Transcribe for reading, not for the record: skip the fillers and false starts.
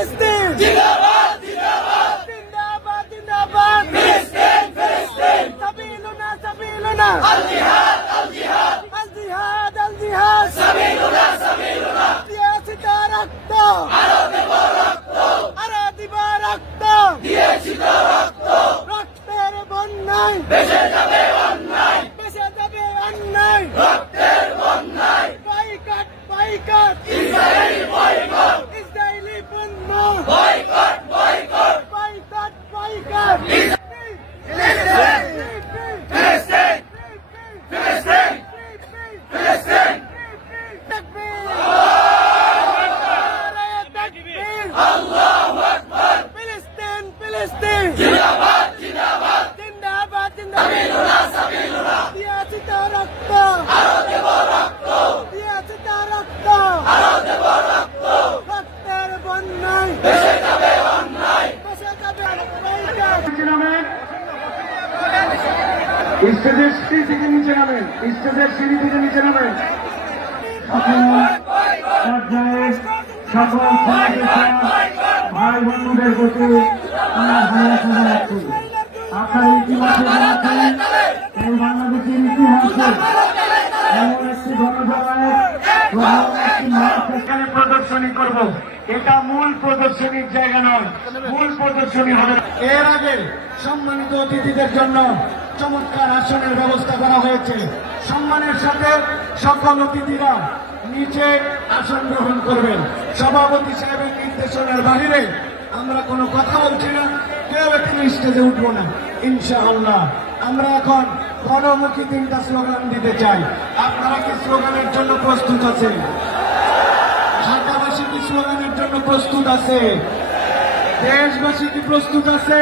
ফিলিস্তিন জিন্দাবাদ জিন্দাবাদ জিন্দাবাদ জিন্দাবাদ ফিলিস্তিন ফিলিস্তিন সাবিলুনা সাবিলুনা আল জিহাদ আল জিহাদ আল জিহাদ আল জিহাদ সাবিলুনা সাবিলুনা দিয়েছি তো রক্ত আরো দেব রক্ত আরো দিব রক্ত দিয়েছি তো রক্ত রক্তের বন্যায় বেঁচে যাবে অন্যায় বেঁচে যাবে অন্যায় রক্তের বন্যায় boycott boycott Israeli boycott Israeli পণ্য বয়কট বয়কট বয়কট বয়কট ফিলিস্তিন ফিলিস্তিন ফিলিস্তিন ফিলিস্তিন আল্লাহু আকবার ফিলিস্তিন ফিলিস্তিন জিন্দাবাদ জিন্দাবাদ জিন্দাবাদ জিন্দাবাদ সাবিলুনা সাবিলুনা দিয়েছি তো রক্ত আরো দেব রক্ত দিয়েছি তো রক্ত আরো দেব রক্ত রক্তের বন্যায় বেঁচে যাবে অন্যায় বেঁচে যাবে বয়কট স্টেজের সিঁড়ি থেকে নিচে নামেন, স্টেজের সিঁড়ি থেকে নিচে নামেন। সকল ভাই বন্ধুদের প্রতি আমার ভালোবাসা জানাচ্ছি। আপনারা ইতিমধ্যে জানাচ্ছেন এই বাংলাদেশের ইতিহাসে এমন একটি গণজমায়েত এখানে প্রদর্শনী করব। এটা মূল প্রদর্শনীর জায়গা নয়, মূল প্রদর্শনী হবে। এর আগে সম্মানিত অতিথিদের জন্য চমৎকার আসনের ব্যবস্থা করা হয়েছে। সম্মানের সাথে সকল অতিথিরা নিচে আসন গ্রহণ করবেন। সভাপতি সাহেবের নির্দেশনার বাহিরে আমরা কোনো কথা বলছি না, কেউ এখানে স্টেজে উঠবো না ইনশাআল্লাহ। আমরা এখন গণমুখী তিনটা স্লোগান দিতে চাই। আপনারা কি স্লোগানের জন্য প্রস্তুত আছেন? ঢাকাবাসী কি স্লোগানের জন্য প্রস্তুত আছে? দেশবাসী কি প্রস্তুত আছে?